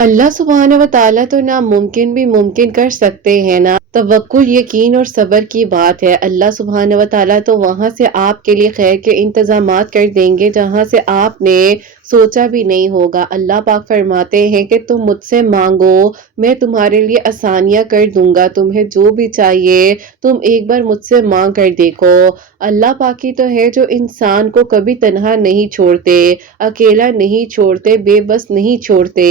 अल्लाह सुब्हान व तआला तो नामुमकिन भी मुमकिन कर सकते हैं ना। तवक्कुल, यकीन और सब्र की बात है। अल्लाह सुब्हान व तआला तो वहां से आपके लिए खैर के इंतजामात कर देंगे जहां से आपने सोचा भी नहीं होगा। अल्लाह पाक फरमाते हैं कि तुम मुझसे मांगो, मैं तुम्हारे लिए आसानियां कर दूंगा। तुम्हें जो भी चाहिए तुम एक बार मुझसे मांग कर देखो। अल्लाह पाक ही तो है जो इंसान को कभी तन्हा नहीं छोड़ते, अकेला नहीं छोड़ते, बेबस नहीं छोड़ते।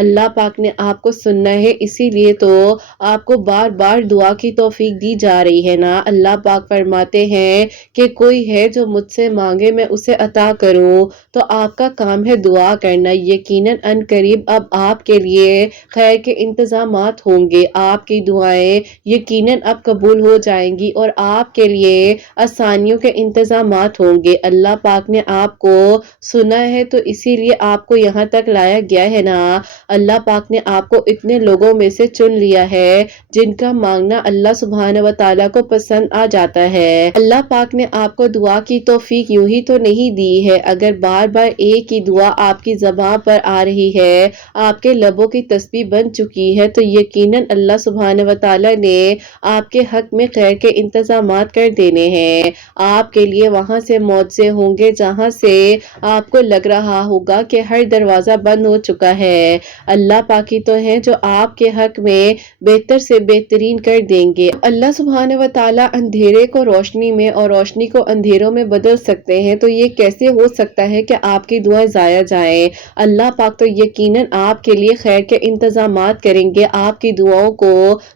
अल्लाह पाक ने आपको सुनना है, इसीलिए तो आपको बार बार दुआ की तौफीक दी जा रही है ना। अल्लाह पाक फरमाते हैं कि कोई है जो मुझसे मांगे मैं उसे अता करूं। तो आपका काम है दुआ करना। यकीनन अनकरीब अब आपके लिए खैर के इंतजामात होंगे। आपकी दुआएं यकीनन अब कबूल हो जाएंगी और आपके लिए आसानियों के इंतजामात होंगे। अल्लाह पाक ने आपको सुना है तो इसीलिए आपको यहाँ तक लाया गया है ना। अल्लाह पाक ने आपको इतने लोगों में से चुन लिया है जिनका मांगना अल्लाह सुब्हान व तआला को पसंद आ जाता है। अल्लाह पाक ने आपको दुआ की तौफीक यूं ही तो नहीं दी है। अगर बार बार एक ही दुआ आपकी ज़बान पर आ रही है, आपके लबों की तस्बीह बन चुकी है, तो यकीनन अल्लाह सुब्हान व तआला ने आपके हक में खैर के इंतजामात कर देने हैं। आपके लिए वहां से मौजे होंगे जहां से आपको लग रहा होगा कि हर दरवाजा बंद हो चुका है। अल्लाह पाकी तो है जो आपके हक में बेहतर से बेहतरीन कर देंगे। अल्लाह सुब्हान व तआला अंधेरे को रोशनी में और रोशनी को अंधेरों में बदल सकते हैं, तो ये कैसे हो सकता है कि आपकी दुआएं जाया जाएं। अल्लाह पाक तो यकीनन आपके लिए खैर के इंतजामात करेंगे, आपकी दुआओं को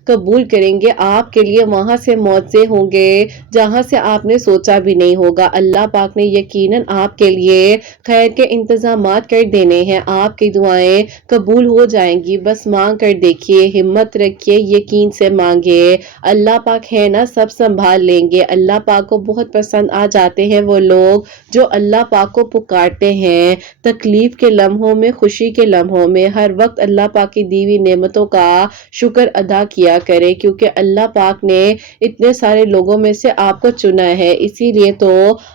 कबूल करेंगे। आपके लिए वहां से मौजे होंगे जहां से आपने सोचा भी नहीं होगा। अल्लाह पाक ने यकीनन आपके लिए खैर के इंतजामात कर देने हैं। आपकी दुआएं कबूल हो जाएंगी। बस मांग कर देखिए, हिम्मत रखिए, यकीन से मांगे। अल्लाह पाक है ना, सब संभाल लेंगे। अल्लाह पाक को बहुत पसंद आ जाते हैं वो लोग जो अल्लाह पाक को पुकारते हैं। तकलीफ के लम्हों में, खुशी के लम्हों में हर वक्त अल्लाह पाक की दी हुई नेमतों का शुक्र अदा किया करे, क्योंकि अल्लाह पाक ने इतने सारे लोगों में से आपको चुना है। इसीलिए तो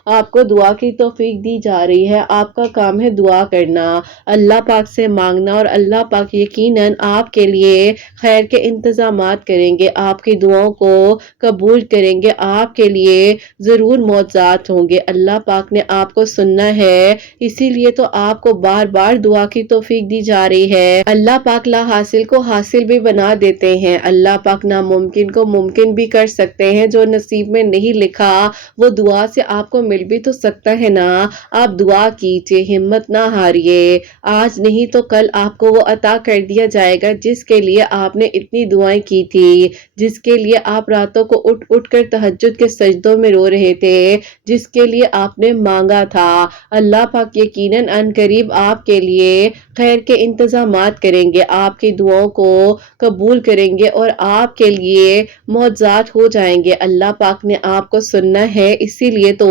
आपको दुआ की तौफीक दी जा रही है। आपका काम है दुआ करना, अल्लाह पाक से मांगना, और अल्लाह पाक यकीनन आपके लिए खैर के इंतजामात करेंगे, आपकी दुआओं को कबूल करेंगे, आपके लिए जरूर मौजात होंगे। अल्लाह पाक ने आपको सुनना है, इसीलिए तो आपको बार बार दुआ की तौफीक दी जा रही है। अल्लाह पाक ला हासिल को हासिल भी बना देते हैं। अल्लाह पाक नामुमकिन को मुमकिन भी कर सकते हैं। जो नसीब में नहीं लिखा वो दुआ से आपको मिल भी तो सकता है ना। आप दुआ कीजिए, हिम्मत ना हारिए। आज नहीं तो कल आपको वो अता कर दिया जाएगा जिसके लिए आपने इतनी दुआएं की थी, जिसके लिए आप रातों को उठ उठ कर तहज्जुद के सजदों में रो रहे थे, जिसके लिए आपने मांगा था। अल्लाह पाक यकीनन अनकरीब आपके लिए खैर के इंतजामात करेंगे, आपकी दुआओं को कबूल करेंगे और आपके लिए मौजात हो जाएंगे। अल्लाह पाक ने आपको सुनना है, इसीलिए तो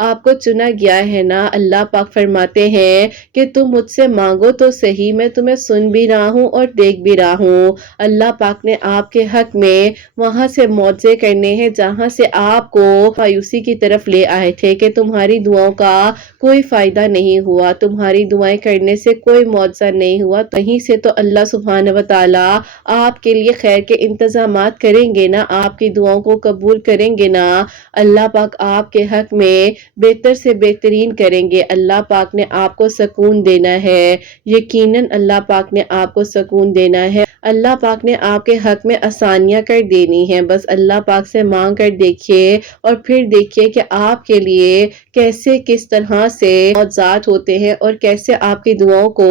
आपको चुना गया है ना। अल्लाह पाक फरमाते हैं कि तुम मुझसे मांगो तो सही, मैं तुम्हें सुन भी रहा हूँ और देख भी रहा हूँ। अल्लाह पाक ने आपके हक में वहां से मौजे करने हैं जहां से आपको मायूसी की तरफ ले आए थे कि तुम्हारी दुआओं का कोई फायदा नहीं हुआ, तुम्हारी दुआएं करने से कोई मौजा नहीं हुआ। वहीं से तो अल्लाह सुब्हान व तआला आपके लिए खैर के इंतजामात करेंगे ना, आपकी दुआओं को कबूल करेंगे ना। अल्लाह पाक आपके हक में बेहतर से बेहतरीन करेंगे। अल्लाह पाक ने आपको सुकून देना है, यकीनन अल्लाह पाक ने आपको सुकून देना है। अल्लाह पाक ने आपके हक में आसानियां कर देनी है। बस अल्लाह पाक से मांग कर देखिए और फिर देखिए कि आपके लिए कैसे किस तरह से मौजात होते हैं और कैसे आपकी दुआओं को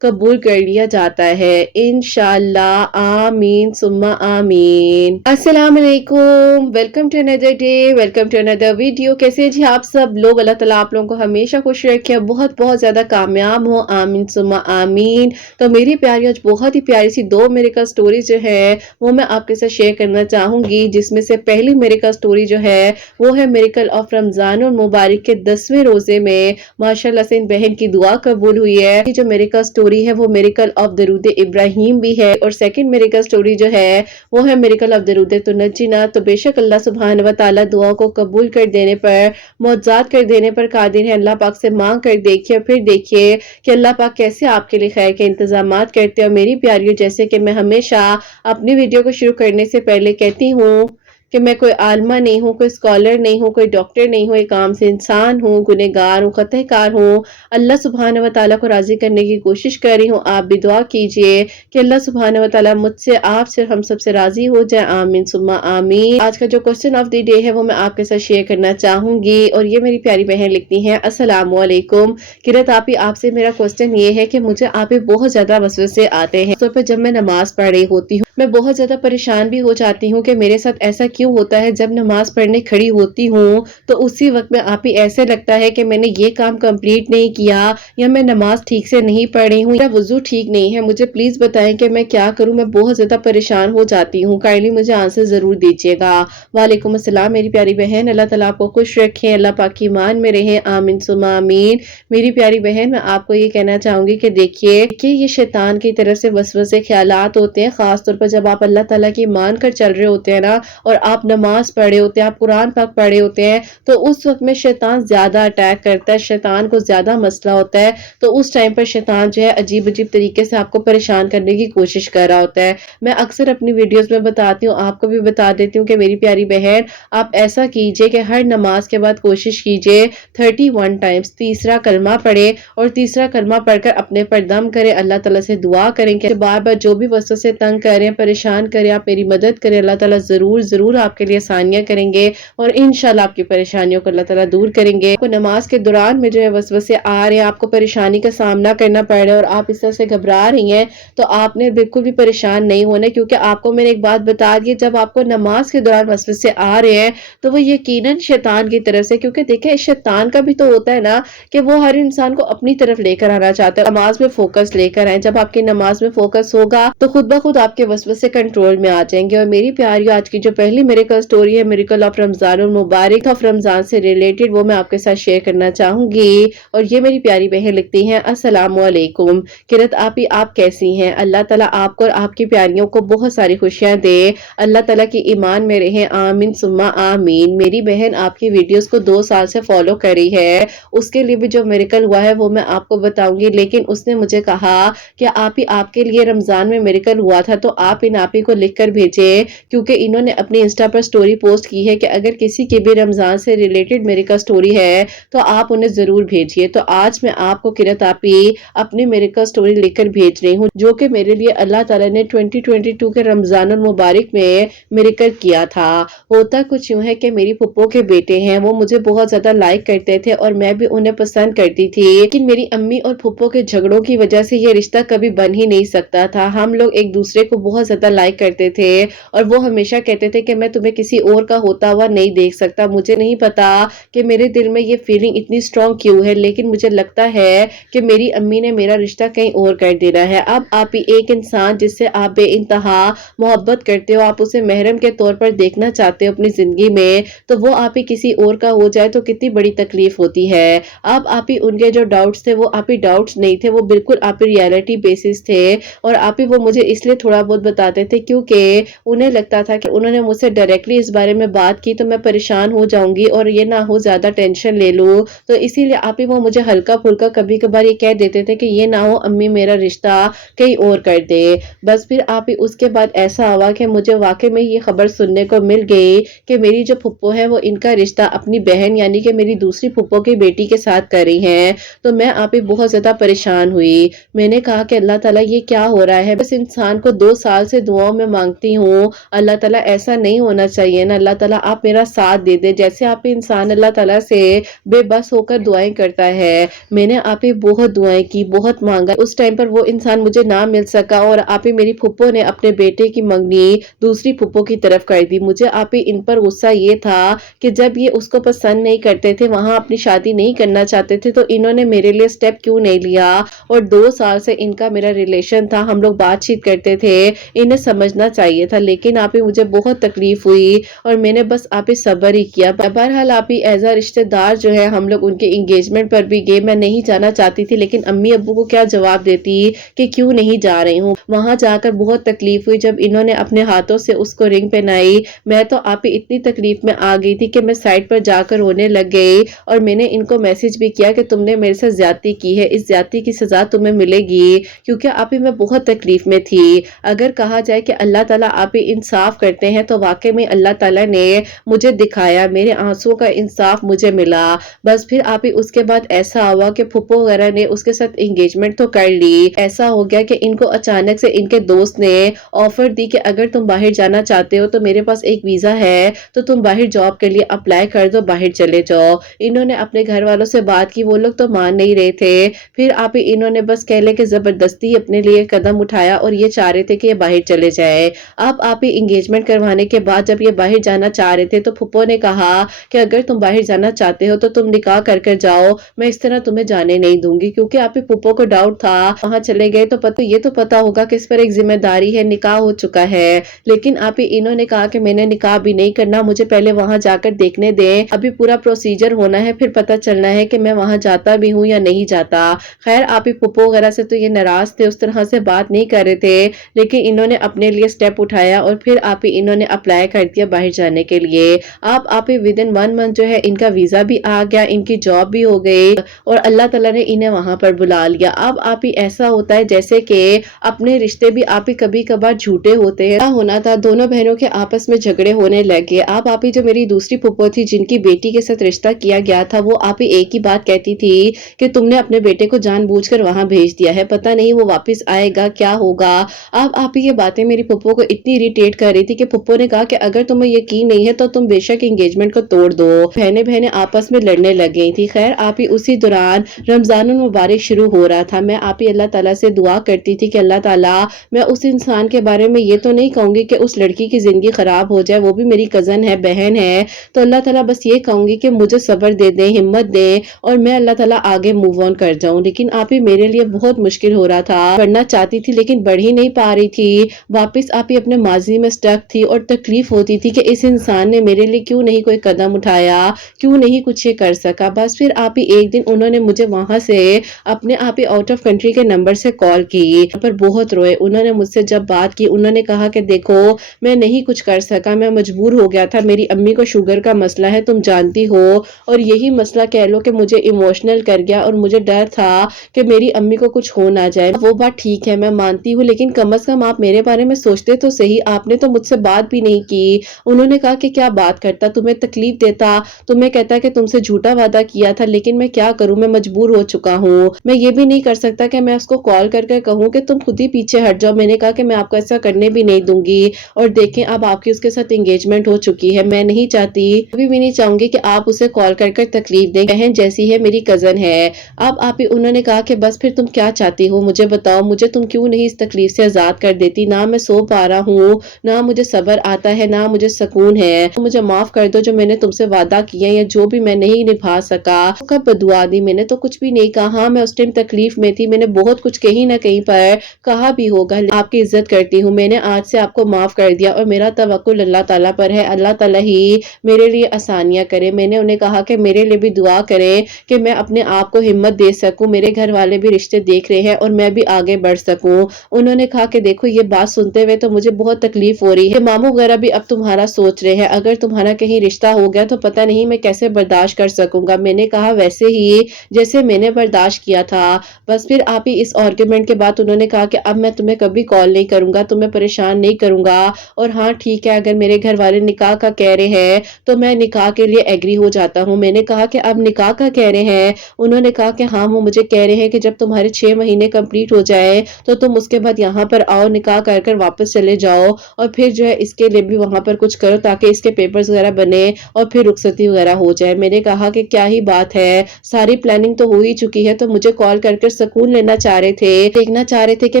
कबूल कर लिया जाता है। इंशाअल्लाह, आमीन सुम्मा आमीन। अस्सलाम वालेकुम, welcome to another day, welcome to another video. कैसे जी आप सब लोग? अल्लाह ताला आप लोगों को हमेशा खुश रखे, बहुत बहुत ज्यादा कामयाब हो, आमीन सुम्मा आमीन। तो मेरी प्यारी आज बहुत ही प्यारी सी 2 میریکل سٹوری جو ہے وہ میں آپ کے ساتھ شیئر کرنا چاہوں گی، جس میں سے پہلی میریکل سٹوری جو ہے وہ ہے میریکل آف رمضان المبارک کے 10ویں روزے میں ماشاءاللہ سے ان بہن کی دعا قبول ہوئی ہے۔ یہ جو میریکل سٹوری ہے وہ میریکل آف درود ابراہیم بھی ہے، اور سیکنڈ میریکل سٹوری جو ہے وہ ہے میریکل آف درود تنجینا۔ تو بے شک اللہ سبحانہ و تعالی دعا کو قبول کر دینے پر، معجزات کر دینے پر قادر ہے۔ اللہ پاک سے مانگ کر دیکھیے، پھر دیکھیے کہ اللہ پاک کیسے آپ کے لیے خیر کے انتظامات کرتے ہیں۔ اور میری پیاریوں، جیسے کہ میں ہمیشہ اپنی ویڈیو کو شروع کرنے سے پہلے کہتی ہوں کہ میں کوئی عالمہ نہیں ہوں، کوئی اسکالر نہیں ہوں، کوئی ڈاکٹر نہیں ہوں، ایک عام سے انسان ہوں، گنہگار ہوں، خطا کار ہوں۔ اللہ سبحانہ و تعالیٰ کو راضی کرنے کی کوشش کر رہی ہوں۔ آپ بھی دعا کیجئے کہ اللہ سبحانہ و تعالیٰ مجھ سے، آپ سے، ہم سب سے راضی ہو جائے، آمین ثم آمین۔ آج کا جو کوسچن آف دی ڈے ہے وہ میں آپ کے ساتھ شیئر کرنا چاہوں گی، اور یہ میری پیاری بہن لکھتی ہیں، السلام علیکم قرت آپی، آپ سے میرا کوسچن یہ ہے کہ مجھے آپی بہت زیادہ وسوسے آتے ہیں، طور پر جب میں نماز پڑھ رہی ہوتی ہوں میں بہت زیادہ پریشان بھی ہو جاتی ہوں کہ میرے ساتھ ایسا کیوں ہوتا ہے۔ جب نماز پڑھنے کھڑی ہوتی ہوں تو اسی وقت میں آپی ایسے لگتا ہے کہ میں نے یہ کام کمپلیٹ نہیں کیا، یا میں نماز ٹھیک سے نہیں پڑھی ہوں، یا وضو ٹھیک نہیں ہے۔ مجھے پلیز بتائیں کہ میں کیا کروں، میں بہت زیادہ پریشان ہو جاتی ہوں، کائنڈلی مجھے آنسر ضرور دیجیے گا۔ وعلیکم السلام میری پیاری بہن، اللہ تعالیٰ آپ کو خوش رکھیں، اللہ پاک کی ایمان میں رہیں، آمین ثم آمین۔ میری پیاری بہن، میں آپ کو یہ کہنا چاہوں گی کہ دیکھیے کہ یہ شیطان کی طرف سے وسوسے خیالات ہوتے ہیں، خاص طور پر جب آپ اللہ تعالیٰ کی مان کر چل رہے ہوتے ہیں نا، اور آپ نماز پڑھے ہوتے ہیں، آپ قرآن پاک پڑھے ہوتے ہیں، تو اس وقت میں شیطان زیادہ اٹیک کرتا ہے، شیطان کو زیادہ مسئلہ ہوتا ہے، تو اس ٹائم پر شیطان جو ہے عجیب عجیب طریقے سے آپ کو پریشان کرنے کی کوشش کر رہا ہوتا ہے۔ میں اکثر اپنی ویڈیوز میں بتاتی ہوں، آپ کو بھی بتا دیتی ہوں کہ میری پیاری بہن، آپ ایسا کیجئے کہ ہر نماز کے بعد کوشش کیجئے 31 ٹائمز تیسرا کلمہ پڑھے، اور تیسرا کلمہ پڑھ کر اپنے پر دم کرے، اللہ تعالیٰ سے دعا کریں کہ بار بار جو بھی وسوسے تنگ کریں، پریشان کریں، آپ میری مدد کریں، اللہ تعالیٰ ضرور آپ کے لیے آسانیاں کریں گے، اور انشاءاللہ آپ کی پریشانیوں کو اللہ تعالیٰ دور کریں گے۔ آپ کو نماز کے دوران میں جو ہے وسوسے آ رہے ہیں، آپ کو پریشانی کا سامنا کرنا پڑ رہا ہے، اور آپ اس طرح سے گھبرا رہی ہیں، تو آپ نے بالکل بھی پریشان نہیں ہونا، کیونکہ آپ کو میں نے ایک بات بتا دی، جب آپ کو نماز کے دوران وسوسے آ رہے ہیں تو وہ یقیناً شیطان کی طرف سے، کیونکہ دیکھیں شیطان کا بھی تو ہوتا ہے نا کہ وہ ہر انسان کو اپنی طرف لے کر آنا چاہتا ہے، نماز میں فوکس لے کر آئیں۔ جب آپ کی نماز میں فوکس ہوگا تو خود بخود آپ کے وسوسے کنٹرول میں آ جائیں گے۔ اور میری پیاریوں، آج کی جو پہلی میریکل سٹوری ہے میریکل آف رمضان المبارک، آف رمضان سے ریلیٹڈ، وہ میں آپ کے ساتھ شیئر کرنا چاہوں گی، اور یہ میری پیاری بہن لکھتی ہیں، السلام علیکم قرت آپی، آپ کیسی ہیں؟ اللہ تعالیٰ آپ کو اور آپ کی پیاریوں کو بہت ساری خوشیاں دے، اللہ تعالیٰ کی ایمان میں رہیں، آمین ثم آمین۔ میری بہن آپ کی ویڈیوز کو 2 سال سے فالو کری ہے، اس کے لیے بھی جو میریکل ہوا ہے وہ میں آپ کو بتاؤں گی، لیکن اس نے مجھے کہا کہ آپی آپ کے لیے رمضان میں میریکل ہوا تھا تو آپ ان آپی کو لکھ کر بھیجے، کیونکہ انہوں نے اپنی انسٹا پر سٹوری پوسٹ کی ہے کہ اگر کسی کی بھی رمضان سے ریلیٹڈ میریکل سٹوری ہے تو آپ انہیں ضرور بھیجیے۔ تو آج میں آپ کو قرت آپی اپنی میریکل سٹوری لکھ کر بھیج رہی ہوں، جو کہ میرے لیے اللہ تعالیٰ نے 2022 کے رمضان المبارک میں میریکل کیا تھا۔ ہوتا کچھ یوں ہے کہ میری پھپھو کے بیٹے ہیں، وہ مجھے بہت زیادہ لائک کرتے تھے اور میں بھی انہیں پسند کرتی تھی، لیکن میری امی اور پھپھو کے جھگڑوں کی وجہ سے یہ رشتہ کبھی بن ہی نہیں سکتا تھا۔ ہم لوگ ایک دوسرے کو بہت زیادہ لائک کرتے تھے، اور وہ ہمیشہ کہتے تھے کہ میں تمہیں کسی اور کا ہوتا ہوا نہیں دیکھ سکتا۔ مجھے نہیں پتا کہ میرے دل میں یہ فیلنگ اتنی سٹرونگ کیوں ہے، لیکن مجھے لگتا ہے کہ میری امی نے میرا رشتہ کہیں اور کر دینا ہے۔ اب آپ ہی ایک انسان جس سے آپ بے انتہا محبت کرتے ہو، آپ اسے محرم کے طور پر دیکھنا چاہتے ہو اپنی زندگی میں، تو وہ آپ ہی کسی اور کا ہو جائے تو کتنی بڑی تکلیف ہوتی ہے۔ اب آپ ہی ان کے جو ڈاؤٹس تھے وہ آپ ہی ڈاؤٹس نہیں تھے، وہ بالکل آپ ہی ریالٹی بیسس تھے، اور آپ ہی وہ مجھے اس لیے تھوڑا بہت بتاتے تھے کیونکہ انہیں لگتا تھا کہ انہوں نے مجھ سے ڈائریکٹلی اس بارے میں بات کی تو میں پریشان ہو جاؤں گی اور یہ نہ ہو زیادہ ٹینشن لے لوں، تو اسی لیے آپ ہی وہ مجھے ہلکا پھلکا کبھی کبھار یہ کہہ دیتے تھے کہ یہ نہ ہو امی میرا رشتہ کہیں اور کر دے۔ بس پھر آپ ہی اس کے بعد ایسا ہوا کہ مجھے واقعی میں یہ خبر سننے کو مل گئی کہ میری جو پھپھو ہے وہ ان کا رشتہ اپنی بہن یعنی کہ میری دوسری پھپھو کی بیٹی کے ساتھ کر رہی ہیں، تو میں آپ ہی بہت زیادہ پریشان ہوئی۔ میں نے کہا کہ اللہ تعالیٰ یہ کیا ہو رہا ہے، بس انسان کو 2 سال سے دعاؤں میں مانگتی ہوں، اللہ تعالیٰ ایسا نہیں होना चाहिए ना अल्लाह ताला आप मेरा साथ दे दे। जैसे आप इंसान अल्लाह ताला से बेबस होकर दुआएं करता है, मैंने आप ही बहुत दुआएं की, बहुत मांगा, उस टाइम पर वो इंसान मुझे ना मिल सका और आप ही मेरी फुप्पो ने अपने बेटे की मंगनी दूसरी फुप्पो की तरफ कर दी। मुझे आप ही इन पर गुस्सा ये था कि जब ये उसको पसंद नहीं करते थे, वहां अपनी शादी नहीं करना चाहते थे, तो इन्होंने मेरे लिए स्टेप क्यों नहीं लिया। और 2 साल से इनका मेरा रिलेशन था, हम लोग बातचीत करते थे, इन्हें समझना चाहिए था, लेकिन आप ही मुझे बहुत तकलीफ हुई और मैंने बस आप ही सब्र ही किया। बहरहाल आप ही एज अ रिश्तेदार जो है हम लोग उनके एंगेजमेंट पर भी गए। मैं नहीं जाना चाहती थी, लेकिन अम्मी अब्बू को क्या जवाब देती कि क्यों नहीं जा रही हूँ। वहां जाकर बहुत तकलीफ हुई जब इन्होंने अपने हाथों से उसको रिंग पहनाई। मैं तो आप ही इतनी तकलीफ में आ गई थी कि मैं साइड पर जाकर रोने लग गई और मैंने इनको मैसेज भी किया कि तुमने मेरे साथ ज्यादती की है, इस ज्यादती की सजा तुम्हें मिलेगी, क्योंकि आप ही मैं बहुत तकलीफ में थी। अगर कहा जाए कि अल्लाह ताला आप ही इंसाफ करते हैं तो वाकई में अल्लाह ताला ने मुझे दिखाया, मेरे आंसुओं का इंसाफ मुझे मिला। बस फिर आप ही उसके बाद ऐसा हुआ कि फुप्पो वगैरह ने उसके साथ एंगेजमेंट तो कर ली। ऐसा हो गया कि इनको अचानक से इनके दोस्त ने ऑफर दी कि अगर तुम बाहर जाना चाहते हो तो मेरे पास एक वीजा है, तो तुम बाहर जॉब के लिए अप्लाई कर दो, बाहर चले जाओ। इन्होंने अपने घर वालों से बात की, वो लोग तो मान नहीं रहे थे। फिर आप ही इन्होंने बस कह ले कि जबरदस्ती अपने लिए कदम उठाया और ये चाह रहे थे कि ये बाहर चले जाए। अब आप ही एंगेजमेंट करवाने के बाद जब ये बाहर जाना चाह रहे थे तो फुप्पो ने कहा कि अगर तुम बाहर जाना चाहते हो तो तुम निकाह कर कर जाओ, मैं इस तरह तुम्हें जाने नहीं दूंगी। क्योंकि आप ही फुप्पो को डाउट था, वहां चले गए तो ये तो पता होगा कि इस पर एक जिम्मेदारी है, निकाह हो चुका है। लेकिन आप ही इन्होंने कहा कि मैंने निकाह भी नहीं करना, मुझे पहले वहां जाकर देखने दें, अभी पूरा प्रोसीजर होना है, फिर पता चलना है कि मैं वहां जाता भी हूँ या नहीं जाता। खैर आप ही फुप्पो वगैरह से तो ये नाराज थे, उस तरह से बात नहीं कर रहे थे, लेकिन इन्होंने अपने लिए स्टेप उठाया और फिर आप ही इन्होंने अप्लाई कर दिया बाहर जाने के लिए। आप ही विद इन 1 मंथ जो है इनका वीजा भी आ गया, इनकी जॉब भी हो गई और अल्लाह ताला ने इन्हें वहां पर बुला लिया। अब आप ही ऐसा होता है जैसे कि अपने रिश्ते भी आप ही कभी कभार झूठे होते हैं। क्या होना था, दोनों बहनों के आपस में झगड़े होने लगे। आप ही जो मेरी दूसरी फुप्पो थी जिनकी बेटी के साथ रिश्ता किया गया था, वो आप ही एक ही बात कहती थी कि तुमने अपने बेटे को जानबूझकर वहां भेज दिया है, पता नहीं वो वापस आएगा, क्या होगा। अब आप ही ये बातें मेरी फुप्पो को इतनी इरिटेट कर रही थी कि फुप्पो ने कहा कि अगर तुम्हें यकीन नहीं है तो तुम बेशक एंगेजमेंट को तोड़ दो। बहनें बहनें आपस में लड़ने लग गई थी। खैर आप ही उसी दौरान रमजानुल मुबारक शुरू हो रहा था। मैं आप ही अल्लाह ताला से दुआ करती थी कि अल्लाह ताला, मैं उस इंसान के बारे में ये तो नहीं कहूंगी कि उस लड़की की जिंदगी खराब हो जाए, वो भी मेरी कजन है, बहन है, तो अल्लाह ताला बस ये कहूंगी कि मुझे सब्र दे दे, हिम्मत दे और मैं अल्लाह ताला आगे मूव ऑन कर जाऊं। लेकिन आप ही मेरे लिए बहुत मुश्किल हो रहा था, पढ़ना चाहती थी लेकिन बढ़ ही नहीं पा रही थी। वापस आप ही अपने माजी में स्टक थी और तकलीफ होती थी कि इस इंसान ने मेरे लिए क्यों नहीं कोई कदम उठाया, क्यों नहीं कुछ ये कर सका। बस फिर आप ही एक दिन उन्होंने मुझे वहां से अपने आप ही आउट ऑफ कंट्री के नंबर से कॉल की, पर बहुत रोए। उन्होंने मुझसे जब बात की, उन्होंने कहा कि देखो मैं नहीं कुछ कर सका, मैं मजबूर हो गया था, मेरी अम्मी को शुगर का मसला है, तुम जानती हो, और यही मसला कह लो कि मुझे इमोशनल कर गया और मुझे डर था कि मेरी अम्मी को कुछ हो ना जाए। वो बात ठीक है, मैं मानती हूँ, लेकिन कम से कम आप मेरे बारे में सोचते तो सही, आपने तो मुझसे बात भी नहीं की। उन्होंने कहा कि क्या बात करता, तुम्हें तकलीफ देता, तुम्हें कहता कि तुमसे झूठा वादा किया था, लेकिन मैं क्या करूं, मैं मजबूर हो चुका हूँ। मैं ये भी नहीं कर सकता कि मैं उसको कॉल करके कहूँ कि तुम खुद ही पीछे हट जाओ। मैंने कहा कि मैं आपको ऐसा करने भी नहीं दूंगी, और देखें अब आपकी उसके साथ एंगेजमेंट हो चुकी है। मैं नहीं चाहती, अभी भी नहीं चाहूंगी कि आप उसे कॉल कर तकलीफ दें, बहन जैसी है, मेरी कजन है। अब आप ही उन्होंने कहा कि बस फिर तुम क्या चाहती हो, मुझे बताओ, मुझे तुम क्यों नहीं इस तकलीफ से आजाद कर देती। ना मैं सो पा रहा हूँ, ना मुझे सब्र आता है, ना मुझे सुकून है, तो मुझे माफ कर दो जो मैंने तुमसे वादा किया या जो भी मैं नहीं निभा सका। कब बदुआ दी, मैंने तो कुछ भी नहीं कहा। हाँ, मैं उस टाइम तकलीफ में थी, मैंने बहुत कुछ कहीं ना कहीं पर कहा भी होगा, आपकी इज्जत करती हूँ, मैंने आज से आपको माफ कर दिया और मेरा तवक्कुल अल्लाह ताला पर है, अल्लाह ताला ही मेरे लिए आसानियां करे। मैंने उन्हें कहा कि मेरे लिए भी दुआ करें कि मैं अपने आप को हिम्मत दे सकूं, मेरे घर वाले भी रिश्ते देख रहे हैं और मैं भी आगे बढ़ सकूं। उन्होंने कहा कि देखो ये बात सुनते हुए तो मुझे बहुत तकलीफ हो रही है, मामू वगैरह भी अब तुम्हारा सोच रहे हैं, अगर तुम्हारा कहीं रिश्ता हो गया तो पता नहीं मैं कैसे बर्दाश्त कर सकूंगा। मैंने कहा वैसे ही जैसे मैंने बर्दाश्त किया था। बस फिर आप ही इस आर्ग्यूमेंट के बाद उन्होंने कहा कि अब मैं तुम्हें कभी कॉल नहीं करूंगा, तुम्हें परेशान नहीं करूंगा, और हाँ ठीक है, अगर मेरे घर वाले निकाह का कह रहे हैं तो मैं निकाह के लिए एग्री हो जाता हूँ। मैंने कहा कि अब निकाह का कह रहे हैं, उन्होंने कहा कि हाँ वो मुझे कह रहे हैं कि जब तुम्हारे 6 महीने कंप्लीट हो जाए तो तुम उसके बाद यहाँ पर आओ, निकाह कर कर वापस चले जाओ, और फिर जो है इसके लिए بھی वहाँ पर कुछ करो ताकि इसके पेपर्स वगैरह बने और फिर रुखसती वगैरह हो जाए। मैंने कहा कि क्या ही बात है, सारी प्लानिंग तो हो ही चुकी है, तो मुझे कॉल कर सुकून लेना चाह रहे थे, देखना चाह रहे थे कि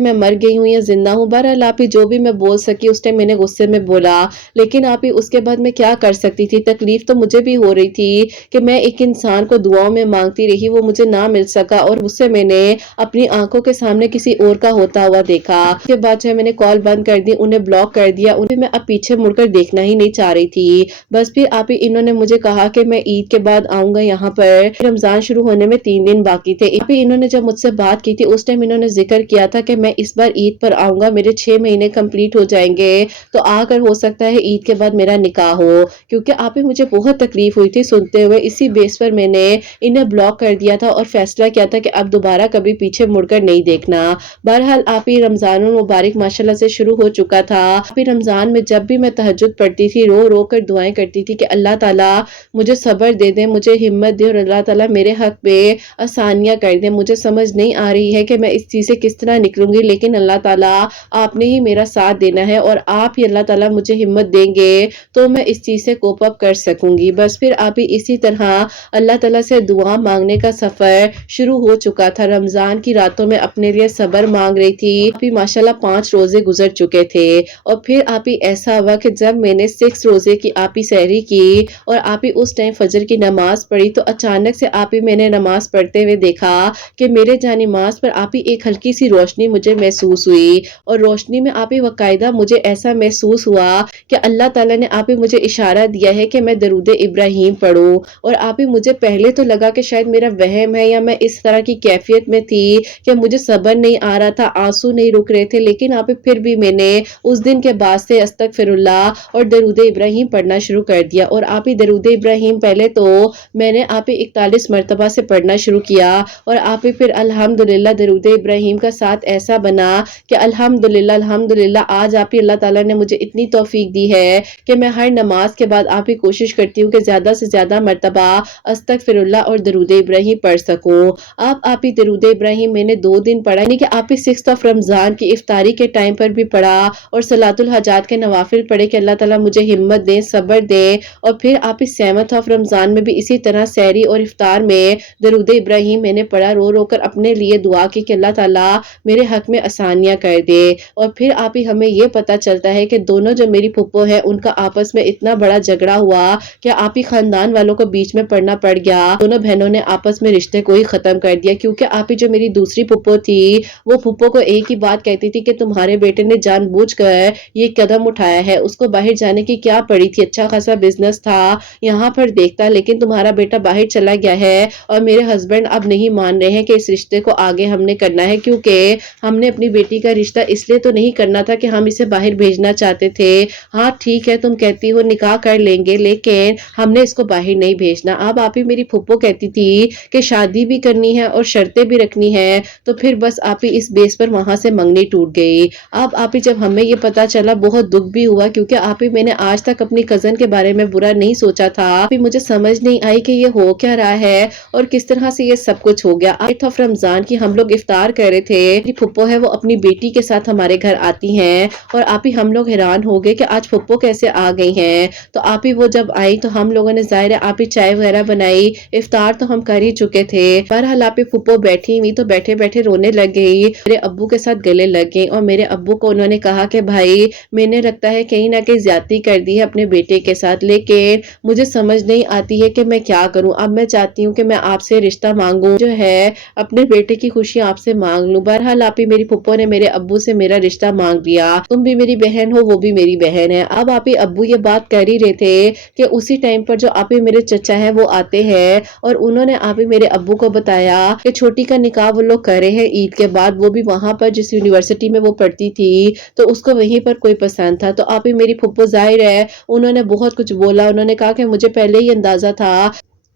मैं मर गई हूँ या जिंदा हूँ। बहरहाल आप ही जो भी मैं बोल सकी उस टाइम मैंने गुस्से में बोला, लेकिन आप ही उसके बाद मैं क्या कर सकती थी। तकलीफ तो मुझे भी हो रही थी कि मैं एक इंसान को दुआओं में मांगती रही, वो मुझे ना मिल सका और उससे मैंने अपनी आंखों के सामने किसी और का होता हुआ देखा। उसके बाद जो है मैंने कॉल बंद कर दी, उन्हें ब्लॉक कर दिया, उन्हें मैं अब पीछे मुड़कर देखना ही नहीं चाह रही थी। बस फिर आप ही इन्होंने मुझे कहा कि मैं ईद के बाद आऊंगा यहाँ पर, रमजान शुरू होने में 3 दिन बाकी थे। आप ही इन्होंने जब मुझसे बात की थी उस टाइम इन्होंने जिक्र किया था कि मैं इस बार ईद पर आऊंगा, मेरे 6 महीने कंप्लीट हो जाएंगे, तो आकर हो सकता है ईद के बाद मेरा निकाह हो। क्योंकि आप ही मुझे बहुत तकलीफ हुई थी सुनते हुए, इसी बेस पर मैंने इन्हें ब्लॉक कर दिया था और फैसला किया था कि अब दोबारा कभी पीछे मुड़कर नहीं देखना। बहरहाल आप ही रमजान मुबारक माशाल्लाह से शुरू हो चुका था। आप ही रमजान में जब भी मैं तहज्जुद पढ़ती थी रो रो कर दुआएं करती थी कि अल्लाह ताला मुझे सब्र दे दे, मुझे हिम्मत दे और अल्लाह ताला मेरे हक में आसानियां कर दे। मुझे समझ नहीं आ रही है कि मैं इस चीज से किस तरह निकलूंगी, लेकिन अल्लाह ताला आपने ही मेरा साथ देना है और आप ही अल्लाह ताला मुझे हिम्मत देंगे तो मैं इस चीज से कोप अप कर सकूंगी। बस फिर आप ही इसी तरह अल्लाह ताला से दुआ मांगने का सफर शुरू हो चुका था। रमजान की रातों में अपने लिए सब्र मांग रही थी। आप ही माशाल्लाह 5 रोजे गुजर चुके थे और फिर आप ही ऐसा हुआ कि जब मैंने 6 रोजे की आप ही सहरी की और आप ही उस टाइम फजर की नमाज पढ़ी, तो अचानक से आप ही मैंने नमाज पढ़ते हुए देखा कि मेरे जानिमाज पर आप ही एक हल्की सी रोशनी मुझे महसूस हुई और रोशनी में आप ही वकायदा मुझे ऐसा महसूस हुआ कि अल्लाह ताला ने आप ही मुझे इशारा दिया है कि मैं दरूद इब्राहिम पढ़ूं। और आप ही मुझे पहले तो लगा कि शायद मेरा वहम है या मैं इस तरह की कैफियत में थी कि मुझे सब्र नहीं आ रहा था, आंसू नहीं रुक रहे थे, लेकिन आप ही फिर भी मैंने उस दिन के बाद से अस्तगफिरुल्लाह और दरूद इब्राहिम पढ़ना शुरू कर दिया। और आप ही दरूद इब्राहिम पहले तो मैंने आप ही 41 मरतबा से पढ़ना शुरू किया और आप ही फिर अल्हम्दुलिल्लाह दरूद इब्राहिम का साथ ऐसा बना कि अल्हम्दुलिल्लाह अल्हम्दुलिल्लाह आज आप ही अल्लाह ताला ने मुझे इतनी तौफीक दी है कि मैं हर नमाज के बाद आप ही कोशिश करती हूँ कि ज्यादा से ज्यादा मरतबा अस्तगफिरुल्लाह और दरूद इब्राहिम पढ़ सकूं। अब आप ही दरूद इब्राहिम मैंने 2 दिन पढ़ा, यानी कि आप ही 6 ऑफ रमजान की इफ्तारी के टाइम पर भी पढ़ा और सलातुल हजात के नवाफिल पढ़े कि अल्लाह ताला मुझे हिम्मत दे, सब्र दे। और फिर आप इस 7 ऑफ रमजान में भी इसी तरह सहरी और इफ्तार में दरूद इब्राहिम मैंने पढ़ा, रो रो कर अपने लिए दुआ की कि अल्लाह ताला मेरे हक में आसानियां कर दे। और फिर आप ही हमें ये पता चलता है कि दोनों जो मेरी फुप्पो है उनका आपस में इतना बड़ा झगड़ा हुआ कि आप ही खानदान वालों को बीच में पड़ना पड़ गया। दोनों बहनों ने आपस में रिश्ते को ही खत्म कर दिया, क्योंकि आप ही जो मेरी दूसरी फुप्पो थी वो फुप्पो को एक ही बात कहती थी कि तुम्हारे बेटे ने जानबूझकर ये कदम उठाया है, उसको बाहर जाने की क्या पड़ी थी, अच्छा खासा बिजनेस था यहाँ पर देखता, लेकिन तुम्हारा बेटा बाहर चला गया है और मेरे हस्बैंड अब नहीं मान रहे हैं कि इस रिश्ते को आगे हमने करना है, क्योंकि हमने अपनी बेटी का रिश्ता इसलिए तो नहीं करना था कि हम इसे बाहर भेजना चाहते थे। हाँ ठीक है तुम कहती हो निकाह कर लेंगे, लेकिन हमने इसको बाहर नहीं भेजना। अब आप ही मेरी फुप्पो कहती थी कि शादी भी करनी है और शर्तें भी रखनी है, तो फिर बस आप ही इस बेस पर वहां से मंगनी टूट गई। अब आप ही जब हमें ये पता चला बहुत दुख भी हुआ, क्योंकि आप ही मैंने आज तक अपनी कजन के बारे में बुरा नहीं सोचा था। आप ही मुझे समझ नहीं आई कि ये हो क्या रहा है और किस तरह से ये सब कुछ हो गया। 8 ऑफ रमजान की हम लोग इफ्तार कर रहे थे, मेरी फुप्पो है वो अपनी बेटी के साथ हमारे घर आती हैं और आप ही हम लोग हैरान हो गए कि आज फुप्पो कैसे आ गई हैं। तो आप ही वो जब आई तो हम लोगों ने जाहिर है आप ही चाय वगैरह बनाई, इफ्तार तो हम कर ही चुके थे। बहरहाल आप ही फुप्पो बैठी हुई तो बैठे बैठे रोने लग गई, मेरे अब्बू के साथ गले लग गई और मेरे अब्बू को उन्होंने कहा कि भाई मैंने लगता है कहीं ना कहीं ज्यादती कर दी है अपने बेटे के साथ, लेकिन मुझे समझ नहीं आती है कि मैं क्या करूं। अब मैं चाहती हूँ कि मैं आपसे रिश्ता मांगू, जो है अपने बेटे की खुशी आपसे मांग लूं। बहरहाल आप ही मेरी फुप्पो ने मेरे अब्बू से मेरा रिश्ता मांग लिया, तुम भी मेरी बहन हो वो भी मेरी बहन है। अब आप ही अब्बू ये बात कर ही रहे थे कि उसी टाइम पर जो आप ही मेरे चचा है वो आते हैं और उन्होंने आप ही मेरे अब्बू को बताया कि छोटी का निकाह वो लोग कर रहे हैं ईद के बाद, वो भी वहां पर जिस यूनिवर्सिटी में वो पढ़ती थी तो उसको वहीं पर कोई पसंद था। तो आप ही मेरी फुप्पो जाहिर है उन्होंने बहुत कुछ बोला, उन्होंने कहा कि मुझे पहले ही अंदाजा था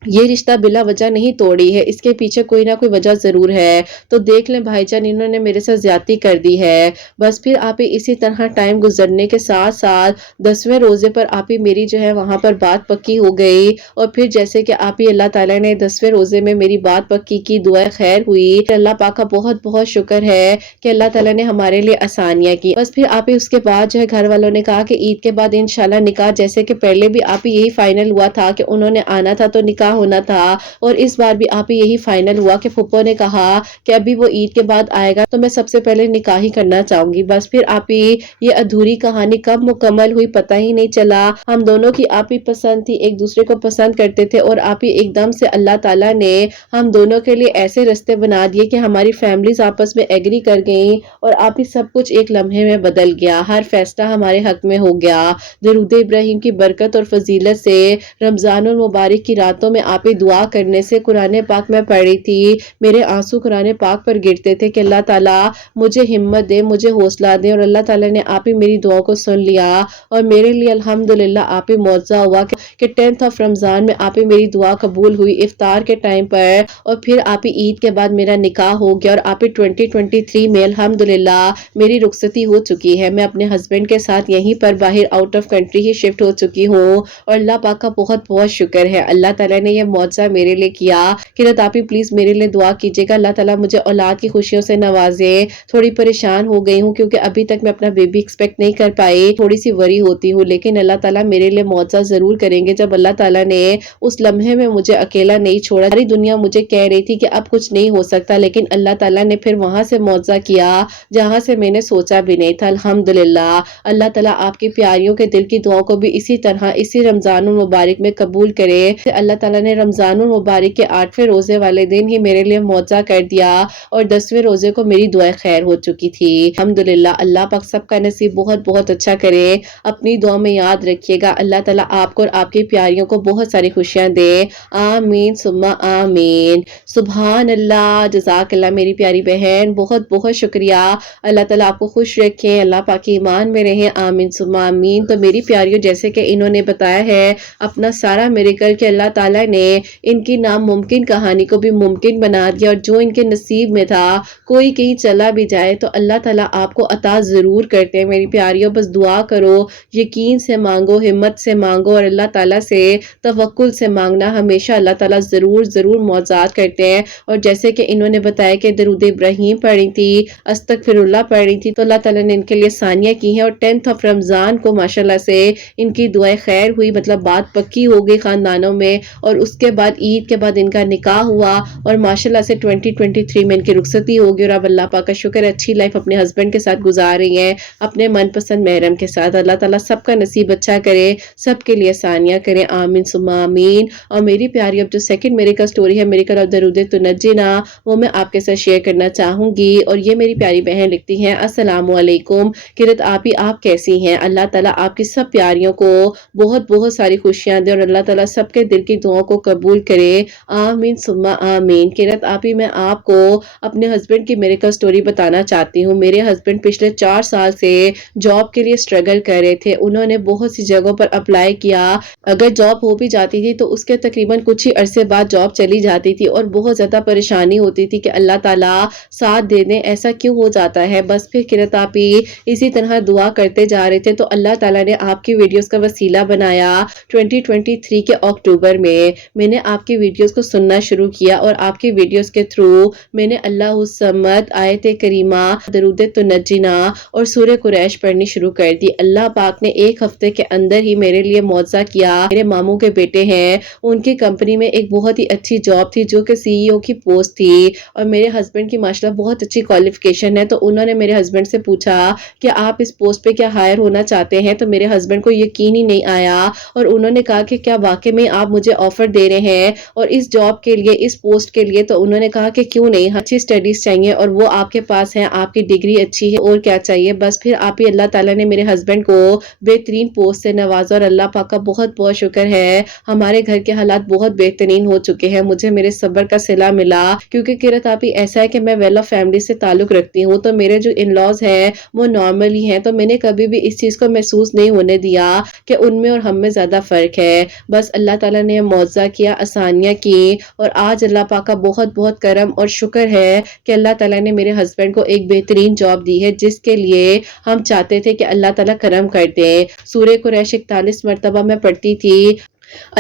یہ رشتہ بلا وجہ نہیں توڑی ہے، اس کے پیچھے کوئی نہ کوئی وجہ ضرور ہے۔ تو دیکھ لیں بھائی جان، انہوں نے میرے ساتھ زیادتی کر دی ہے۔ بس پھر آپ ہی اسی طرح ٹائم گزرنے کے ساتھ ساتھ 10ویں روزے پر آپ ہی میری جو ہے وہاں پر بات پکی ہو گئی، اور پھر جیسے کہ آپ ہی اللہ تعالیٰ نے 10ویں روزے میں میری بات پکی کی، دعا خیر ہوئی۔ اللہ پاک کا بہت بہت شکر ہے کہ اللہ تعالیٰ نے ہمارے لیے آسانیاں کی۔ بس پھر آپ ہی اس کے بعد جو ہے گھر والوں نے کہا کہ عید کے بعد انشاءاللہ نکاح، جیسے کہ پہلے بھی آپ ہی یہی فائنل ہوا تھا کہ انہوں نے آنا تھا تو نکاح ہونا تھا، اور اس بار بھی آپ ہی یہی فائنل ہوا کہ پھپھو نے کہا کہ ابھی وہ عید کے بعد آئے گا تو میں سب سے پہلے نکاح ہی کرنا چاہوں گی۔ بس پھر آپ ہی یہ ادھوری کہانی کب مکمل ہوئی پتہ ہی نہیں چلا۔ ہم دونوں کی آپ ہی پسند تھی، ایک دوسرے کو پسند کرتے تھے، اور آپ ہی ایک دم سے اللہ تعالیٰ نے ہم دونوں کے لیے ایسے رستے بنا دیے کہ ہماری فیملیز آپس میں ایگری کر گئیں، اور آپ ہی سب کچھ ایک لمحے میں بدل گیا، ہر فیصلہ ہمارے حق میں ہو گیا۔ درود ابراہیم کی برکت اور فضیلت سے رمضان المبارک کی راتوں میں آپ ہی دعا کرنے سے قرآن پاک میں پڑھی تھی، میرے آنسو قرآن پاک پر گرتے تھے کہ اللہ تعالیٰ مجھے ہمت دے، مجھے حوصلہ دے، اور اللہ تعالیٰ نے آپ ہی میری دعا کو سن لیا، اور میرے لیے الحمدللہ آپ ہی معجزہ ہوا کہ 10th آف رمضان میں آپ ہی میری دعا قبول ہوئی افطار کے ٹائم پر، اور پھر آپ ہی عید کے بعد میرا نکاح ہو گیا، اور آپ ہی 2023 میں الحمدللہ میری رخصتی ہو چکی ہے، میں اپنے ہسبینڈ کے ساتھ یہیں پر باہر آؤٹ آف کنٹری ہی شفٹ ہو چکی ہوں، اور اللہ پاک کا بہت بہت شکر ہے۔ اللہ تعالیٰ نے یہ معجزہ میرے لیے کیا کہ آپ ہی پلیز میرے لیے دعا کیجیے گا، اللہ تعالیٰ مجھے اولاد کی خوشیوں سے نوازے۔ تھوڑی پریشان ہو گئی ہوں کیونکہ ابھی تک میں اپنا بیبی ایکسپیکٹ نہیں کر پائی، تھوڑی سی وری ہوتی ہوں، لیکن اللہ تعالیٰ میرے لیے معجزہ ضرور کریں گے۔ جب اللہ تعالیٰ نے اس لمحے میں مجھے اکیلا نہیں چھوڑا، ساری دنیا مجھے کہہ رہی تھی کہ اب کچھ نہیں ہو سکتا، لیکن اللہ تعالیٰ نے پھر وہاں سے معجزہ کیا جہاں سے میں نے سوچا بھی نہیں تھا۔ الحمدللہ اللہ تعالیٰ آپ کی پیاریوں کے دل کی دعاؤں کو بھی اسی طرح اسی رمضان المبارک میں قبول کرے۔ اللہ تعالیٰ نے رمضان المبارک کے 8ویں روزے والے دن ہی میرے لیے معجزہ کر دیا، اور 10ویں روزے کو میری دعا خیر ہو چکی تھی۔ الحمدللہ اللہ پاک سب کا نصیب بہت بہت اچھا کرے۔ اپنی دعا میں یاد رکھیے گا، اللہ تعالیٰ آپ کو اور آپ کی پیاریوں کو بہت ساری خوشیاں دے، آمین ثم آمین۔ سبحان اللہ، جزاک اللہ میری پیاری بہن، بہت بہت شکریہ۔ اللہ تعالیٰ آپ کو خوش رکھیں، اللہ پاک کی ایمان میں رہیں، آمین ثم آمین۔ تو میری پیاریوں، جیسے کہ انہوں نے بتایا ہے اپنا سارا میریکل کہ اللہ تعالیٰ نے ان کی ناممکن کہانی کو بھی ممکن بنا دیا، اور جو ان کے نصیب میں تھا کوئی کہیں چلا بھی جائے تو اللہ تعالیٰ آپ کو عطا ضرور کرتے ہیں۔ میری پیاریوں بس دعا کرو، یقین سے مانگو، ہمت سے مانگو، اور اللہ تعالیٰ سے توکل سے مانگنا، ہمیشہ اللہ تعالیٰ ضرور ضرور معجزات کرتے ہیں۔ اور جیسے کہ انہوں نے بتایا کہ درود ابراہیم پڑھی تھی، استغفر اللہ پڑھی تھی، تو اللہ تعالیٰ نے ان کے لیے ثانیہ کی ہیں، اور 10th آف رمضان کو ماشاءاللہ سے ان کی دعائیں خیر ہوئی، مطلب بات پکی ہو گئی خاندانوں میں، اور اس کے بعد عید کے بعد ان کا نکاح ہوا، اور ماشاءاللہ سے 2023 میں ان کی رخصتی ہوگی، اور اب اللہ پاک کا شکر ہے اچھی لائف اپنے ہسبینڈ کے ساتھ گزار رہی ہیں، اپنے من پسند محرم کے ساتھ۔ اللہ تعالیٰ سب کا نصیب اچھا کرے، سب کے لیے آسانیاں کرے، آمین ثم آمین۔ اور میری پیاری اب جو سیکنڈ میریکل سٹوری ہے، میریکل آف درود تنجینا، وہ میں آپ کے ساتھ شیئر کرنا چاہوں گی۔ اور یہ میری پیاری بہن لکھتی ہیں، السلام علیکم قرت آپ ہی آپ کیسی ہیں؟ اللہ تعالیٰ آپ کی سب پیاریوں کو بہت بہت ساری خوشیاں دے، اور اللہ تعالیٰ سب کے دل کی دعاؤں کو قبول کرے، آمین ثم آمین۔ قرت آپ ہی میں آپ کو اپنے ہسبینڈ کی میریکل سٹوری بتانا چاہتی ہوں۔ میرے ہسبینڈ پچھلے 4 سال سے جاب کے لیے سٹرگل کر رہے تھے، انہوں نے بہت سی جگہوں پر اپلائی کیا، اگر جاب ہو بھی جاتی تھی تو اس کے تقریباً کچھ ہی عرصے بعد جاب چلی جاتی تھی، اور بہت زیادہ پریشانی ہوتی تھی کہ اللہ تعالیٰ ساتھ دے دیں، ایسا کیوں ہو جاتا ہے۔ بس پھر قرت آپ ہی اسی طرح دعا کرتے جا رہے تھے تو اللہ تعالیٰ نے آپ کی ویڈیوز کا وسیلہ بنایا۔ 2023 کے اکتوبر میں نے آپ کی ویڈیوز کو سننا شروع کیا، اور آپ کی ویڈیوز کے تھرو میں نے اللہ الصمد، آیت کریمہ، درود تنجینا اور سورہ قریش پڑھنی شروع کر دی۔ اللہ پاک نے ایک ہفتے کے اندر ہی میرے لیے معجزہ کیا۔ میرے ماموں کے بیٹے ہیں، ان کی کمپنی میں ایک بہت ہی اچھی جاب تھی جو کہ CEO کی پوسٹ تھی، اور میرے ہسبینڈ کی ماشاءاللہ بہت اچھی کوالیفیکیشن ہے، تو انہوں نے میرے ہسبینڈ سے پوچھا کہ آپ اس پوسٹ پہ کیا ہائر ہونا چاہتے ہیں، تو میرے ہسبینڈ کو یقین ہی نہیں آیا، اور انہوں نے کہا کہ کیا واقعی میں آپ مجھے آفر دے رہے ہیں اور اس جاب کے لیے، اس پوسٹ کے لیے؟ تو انہوں نے کہا کہ کیوں نہیں، اچھی سٹڈیز چاہیے اور وہ آپ کے پاس ہیں، آپ کی ڈگری اچھی ہے، اور کیا چاہیے۔ بس پھر آپ ہی اللہ تعالیٰ نے میرے ہسبینڈ کو بہترین پوسٹ سے نوازا، اور اللہ پاک کا بہت بہت شکر ہے، ہمارے گھر کے حالات بہت بہترین ہو چکے ہیں، مجھے میرے صبر کا صلہ ملا، کیونکہ قرت آپ ہی ایسا ہے کہ میں ویل آف فیملی سے تعلق رکھتی ہوں، تو میرے جو ان لاز ہیں وہ نارمل ہی ہیں، تو میں نے کبھی بھی اس چیز کو محسوس نہیں ہونے دیا کہ ان میں اور ہم میں زیادہ فرق ہے۔ بس اللہ تعالیٰ نے معجزہ معاوضہ کیا، آسانیاں کی، اور آج اللہ پاک کا بہت بہت کرم اور شکر ہے کہ اللہ تعالیٰ نے میرے ہسبینڈ کو ایک بہترین جاب دی ہے، جس کے لیے ہم چاہتے تھے کہ اللہ تعالیٰ کرم کر دے۔ سورہ قریش 41 مرتبہ میں پڑھتی تھی،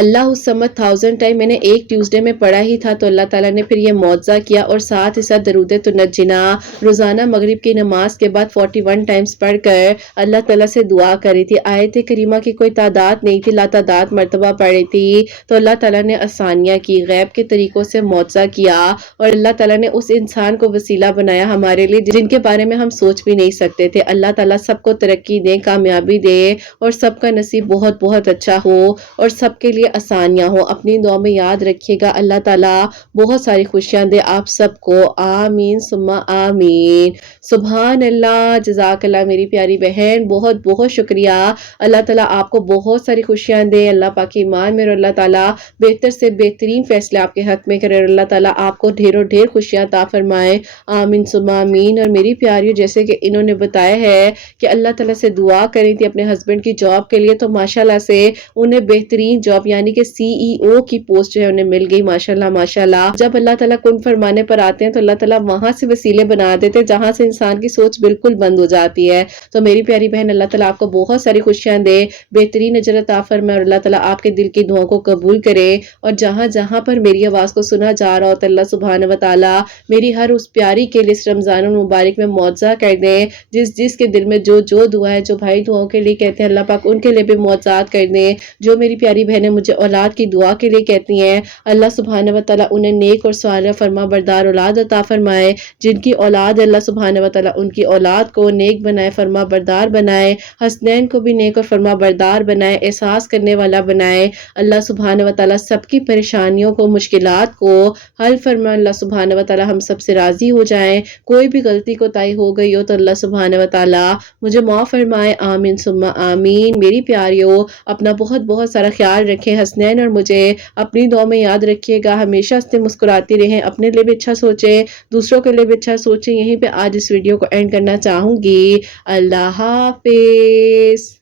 اللہ الصمد 1000 ٹائم میں نے ایک ٹیوزڈے میں پڑھا ہی تھا، تو اللہ تعالیٰ نے پھر یہ معجزہ کیا، اور ساتھ ہی ساتھ درود تنجینا روزانہ مغرب کی نماز کے بعد 41 ٹائمز پڑھ کر اللہ تعالیٰ سے دعا کری تھی۔ آیت کریمہ کی کوئی تعداد نہیں تھی، لاتعداد مرتبہ پڑھی تھی، تو اللہ تعالیٰ نے آسانیاں کی، غیب کے طریقوں سے معجزہ کیا، اور اللہ تعالیٰ نے اس انسان کو وسیلہ بنایا ہمارے لیے جن کے بارے میں ہم سوچ بھی نہیں سکتے تھے۔ اللہ تعالیٰ سب کو ترقی دے، کامیابی دے، اور سب کا نصیب بہت بہت اچھا ہو، اور سب کے لیے آسانیاں ہوں۔ اپنی دعا میں یاد رکھیے گا، اللہ تعالیٰ بہت ساری خوشیاں دے آپ سب کو، آمین ثم آمین۔ سبحان اللہ، جزاک اللہ میری پیاری بہن، بہت بہت شکریہ۔ اللہ تعالیٰ آپ کو بہت ساری خوشیاں دے، اللہ پاک کی ایمان میں، اور اللہ تعالیٰ بہتر سے بہترین فیصلے آپ کے حق میں کرے، اور اللہ تعالیٰ آپ کو ڈھیر و ڈھیر خوشیاں عطا فرمائے، آمین ثم آمین۔ اور میری پیاریوں، جیسے کہ انہوں نے بتایا ہے کہ اللہ تعالیٰ سے دعا کری تھی اپنے ہسبینڈ کی جاب کے لیے، تو ماشاءاللہ سے انہیں بہترین جاب یعنی کہ CEO کی پوسٹ جو ہے انہیں مل گئی، ماشاءاللہ ماشاءاللہ۔ جب اللہ تعالیٰ کن فرمانے پر آتے ہیں تو اللہ تعالیٰ وہاں سے وسیلے بنا دیتے ہیں جہاں سے انسان کی سوچ بالکل بند ہو جاتی ہے۔ تو میری پیاری بہن، اللہ تعالیٰ آپ کو بہت ساری خوشیاں دے، بہترین اجر عطا فرمائے، اور اللہ تعالیٰ آپ کے دل کی دعاؤں کو قبول کرے، اور جہاں جہاں پر میری آواز کو سنا جا رہا ہو تو اللہ سبحانہ و تعالیٰ میری ہر اس پیاری کے لیے اس رمضان المبارک میں معجزہ کر دیں، جس جس کے دل میں جو جو دعا ہے، جو بھائی دعاؤں کے لیے کہتے ہیں اللہ پاک ان کے لیے بھی معجزات کر دیں، جو میری پیاری بہنیں مجھے اولاد کی دعا کے لیے کہتی ہیں اللہ سبحانہ و تعالیٰ انہیں نیک اور صالح فرما بردار اولاد عطا فرمائے، جن کی اولاد اللہ سبحانہ و تعالیٰ ان کی اولاد کو نیک بنائے، فرما بردار بنائے، حسنین کو بھی نیک اور فرما بردار بنائے، احساس کرنے والا بنائے، اللہ سبحانہ و تعالیٰ سب کی پریشانیوں کو، مشکلات کو حل فرمائے، اللہ سبحانہ و تعالیٰ ہم سب سے راضی ہو جائیں، کوئی بھی غلطی کوتاہی ہو گئی ہو تو اللہ سبحانہ و تعالیٰ مجھے معاف فرمائے، آمین ثم آمین۔ میری پیاریوں، اپنا بہت بہت سارا خیال رکھیں، حسنین اور مجھے اپنی دعا میں یاد رکھیے گا، ہمیشہ ہنستے مسکراتی رہیں، اپنے لیے بھی اچھا سوچیں، دوسروں کے لیے بھی اچھا سوچیں۔ یہیں پہ آج اس ویڈیو کو اینڈ کرنا چاہوں گی، اللہ حافظ۔